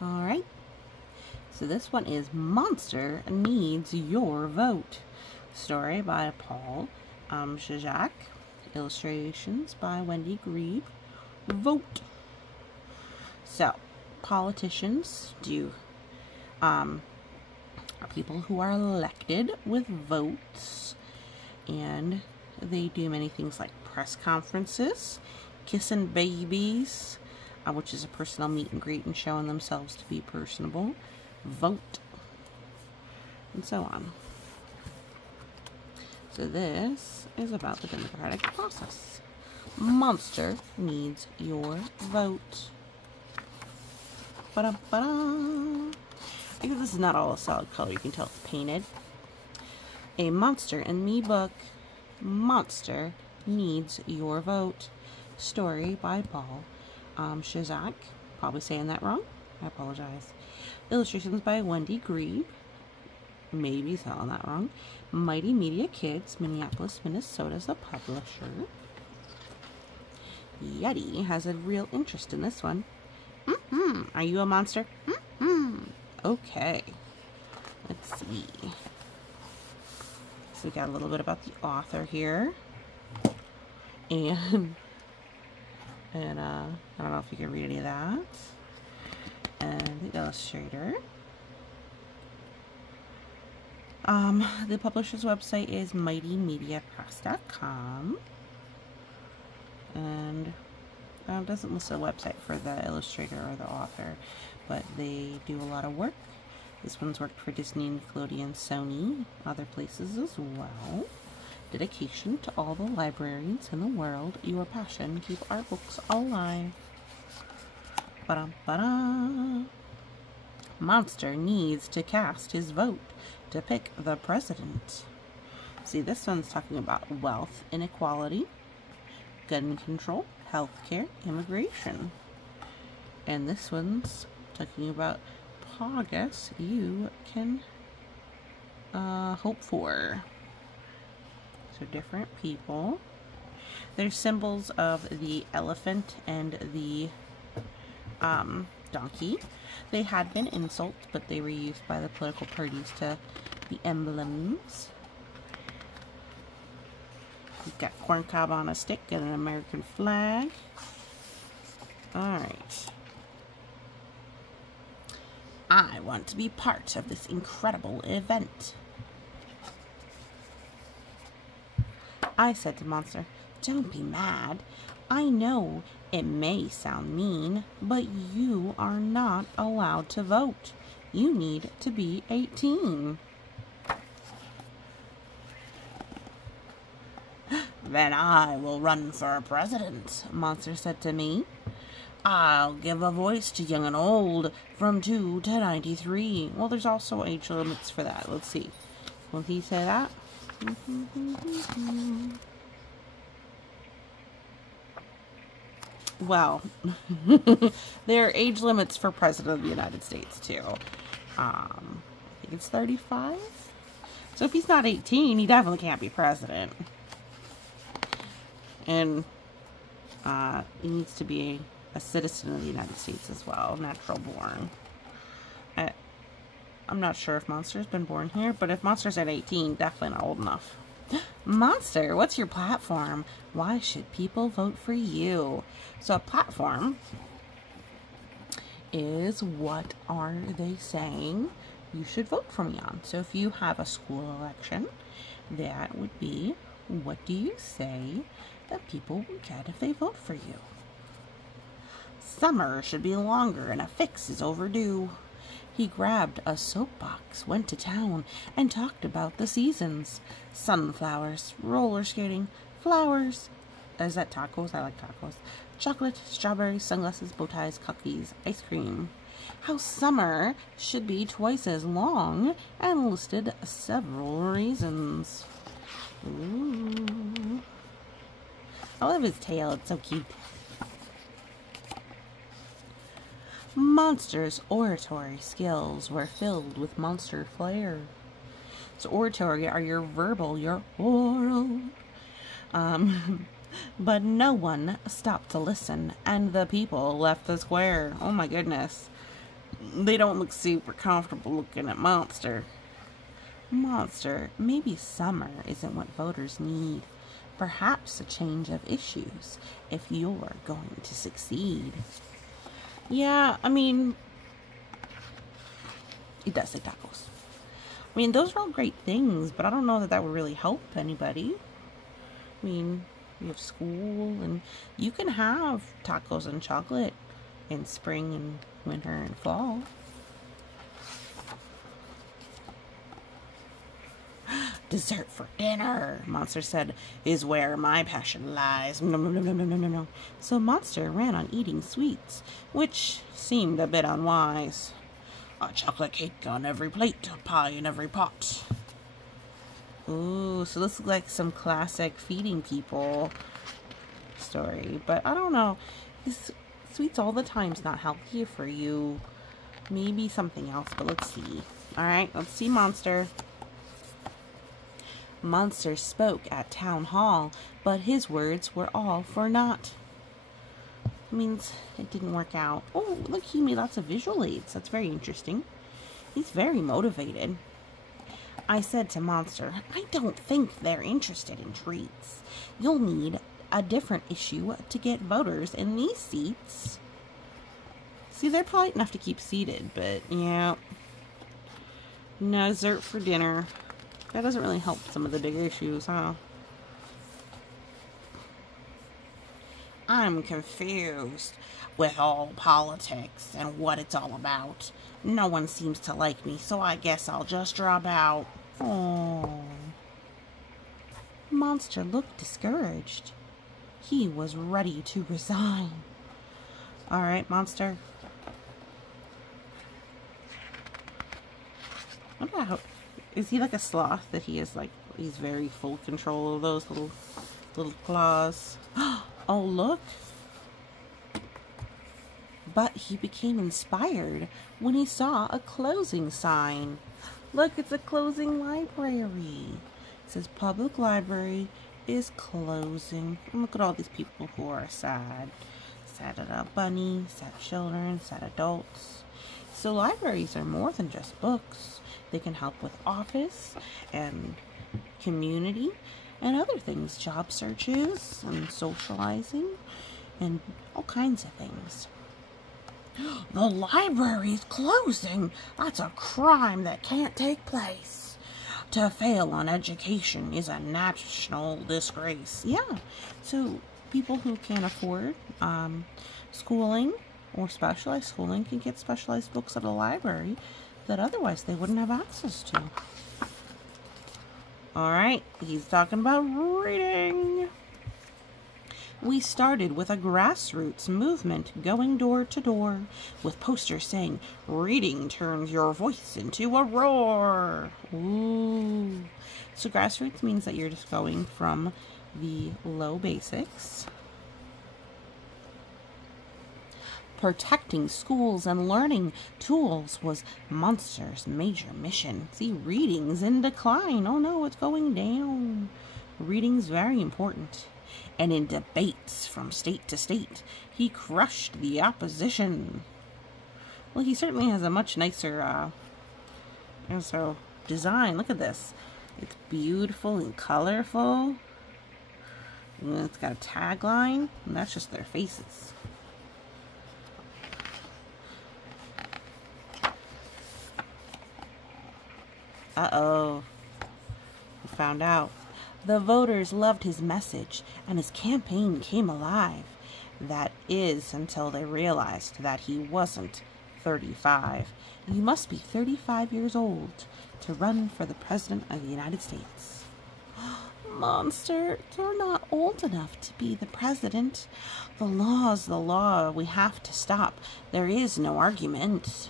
Alright, so this one is Monster Needs Your Vote. Story by Paul Czajak. Illustrations by Wendy Grieb. Vote. So, politicians are people who are elected with votes, and they do many things like press conferences, kissing babies, which is a personal meet and greet and showing themselves to be personable, vote, and so on. So this is about the democratic process. Monster needs your vote. Ba-da-ba-da. Because this is not all a solid color, you can tell it's painted. A Monster and Me book. Monster Needs Your Vote. Story by Paul Czajak. Probably saying that wrong. I apologize. Illustrations by Wendy Grieb. Maybe spelling that wrong. Mighty Media Kids, Minneapolis, Minnesota is the publisher. Yeti has a real interest in this one. Are you a monster? Okay. Let's see. So we got a little bit about the author here. And I don't know if you can read any of that. And the illustrator. The publisher's website is mightymediapress.com. And it doesn't list a website for the illustrator or the author, but they do a lot of work. This one's worked for Disney, Nickelodeon, Sony, other places as well. Dedication to all the librarians in the world. Your passion, keep our books alive. Ba-da-ba-da. Monster needs to cast his vote to pick the president. See, this one's talking about wealth inequality, gun control, healthcare, immigration. And this one's talking about progress you can hope for. So different people. There's symbols of the elephant and the donkey. They had been insults, but they were used by the political parties to be emblems. We've got corn cob on a stick and an American flag. Alright. I want to be part of this incredible event. I said to Monster, don't be mad. I know it may sound mean, but you are not allowed to vote. You need to be 18. Then I will run for president, Monster said to me. I'll give a voice to young and old, from 2 to 93. Well, there's also age limits for that. Let's see. Will he say that? Well, there are age limits for President of the United States, too. I think it's 35. So if he's not 18, he definitely can't be president. And he needs to be a citizen of the United States as well, natural born. I'm not sure if Monster's been born here, but if Monster's at 18, definitely not old enough. Monster, what's your platform? Why should people vote for you? So a platform is what are they saying you should vote for me on. So if you have a school election, that would be, what do you say that people will get if they vote for you? Summer should be longer and a fix is overdue. He grabbed a soapbox, went to town, and talked about the seasons. Sunflowers, roller skating, flowers. Is that tacos? I like tacos. Chocolate, strawberries, sunglasses, bow ties, cookies, ice cream. How summer should be twice as long, and listed several reasons. Ooh. I love his tail, it's so cute. Monster's oratory skills were filled with monster flair. So oratory are your verbal, your oral. But no one stopped to listen, and the people left the square. Oh my goodness. They don't look super comfortable looking at Monster. Monster, maybe summer isn't what voters need. Perhaps a change of issues if you're going to succeed. Yeah, I mean, it does say tacos. I mean, those are all great things, but I don't know that that would really help anybody. I mean, you have school, and you can have tacos and chocolate in spring and winter and fall. Dessert for dinner, Monster said, is where my passion lies. No, no, no, no, no, no, no. So Monster ran on eating sweets, which seemed a bit unwise. A chocolate cake on every plate, a pie in every pot. Ooh, so this looks like some classic feeding people story. But I don't know. These sweets all the time's not healthy for you. Maybe something else, but let's see. Alright, let's see Monster. Monster spoke at town hall, but his words were all for naught. Means it didn't work out. Oh, look, he made lots of visual aids. That's very interesting. He's very motivated. I said to Monster, I don't think they're interested in treats. You'll need a different issue to get voters in these seats. See, they're polite enough to keep seated, but yeah. No dessert for dinner. That doesn't really help some of the big issues, huh? I'm confused with all politics and what it's all about. No one seems to like me, so I guess I'll just drop out. Oh. Monster looked discouraged. He was ready to resign. Alright, Monster. What about... Is he like a sloth that he is like, he's very full control of those little claws? Oh, look. But he became inspired when he saw a closing sign. Look, it's a closing library. It says public library is closing. And look at all these people who are sad. Sad adult bunny, sad children, sad adults. So libraries are more than just books. They can help with office and community and other things, job searches and socializing and all kinds of things. The library's closing. That's a crime that can't take place. To fail on education is a national disgrace. Yeah, so people who can't afford schooling or specialized schooling can get specialized books at a library that otherwise they wouldn't have access to. Alright, he's talking about reading. We started with a grassroots movement going door to door with posters saying, reading turns your voice into a roar. Ooh. So grassroots means that you're just going from the low basics. Protecting schools and learning tools was Monster's major mission. See, reading's in decline. Oh no, it's going down. Reading's very important. And in debates from state to state, he crushed the opposition. Well, he certainly has a much nicer design. Look at this. It's beautiful and colorful. And it's got a tagline, and that's just their faces. Uh-oh. He found out. The voters loved his message, and his campaign came alive. That is, until they realized that he wasn't 35. You must be 35 years old to run for the President of the United States. Monster, you're not old enough to be the president. The law's the law. We have to stop. There is no argument.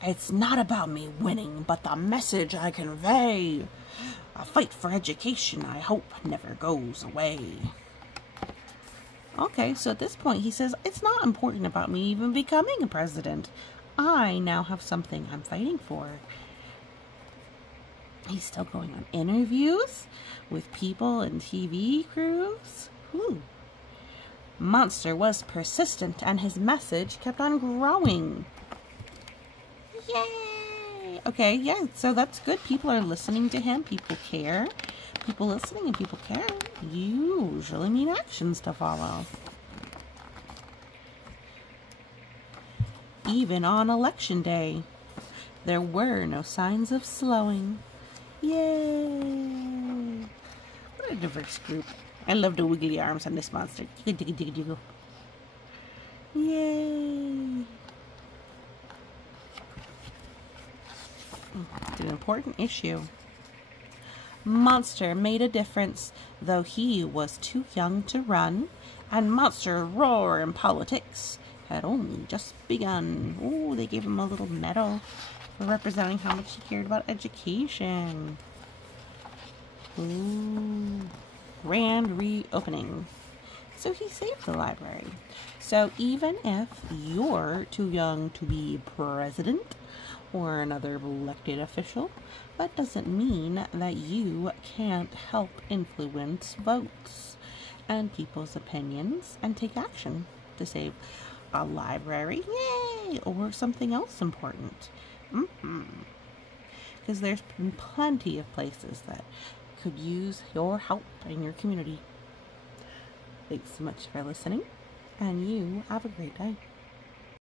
It's not about me winning, but the message I convey. A fight for education, I hope, never goes away. Okay, so at this point he says, it's not important about me even becoming a president. I now have something I'm fighting for. He's still going on interviews with people and TV crews. Whew. Monster was persistent, and his message kept on growing. Yay! Okay, yeah, so that's good. People are listening to him. People care. People listening and people care usually mean actions to follow. Even on election day, there were no signs of slowing. Yay! What a diverse group. I love the wiggly arms on this monster. Yay! It's an important issue. Monster made a difference, though he was too young to run, and Monster's roar in politics had only just begun. Oh, they gave him a little medal for representing how much he cared about education. Ooh. Grand reopening. So he saved the library. So even if you're too young to be president or another elected official, that doesn't mean that you can't help influence votes and people's opinions and take action to save a library, yay, or something else important. Because there's plenty of places that could use your help in your community. Thanks so much for listening, and you have a great day.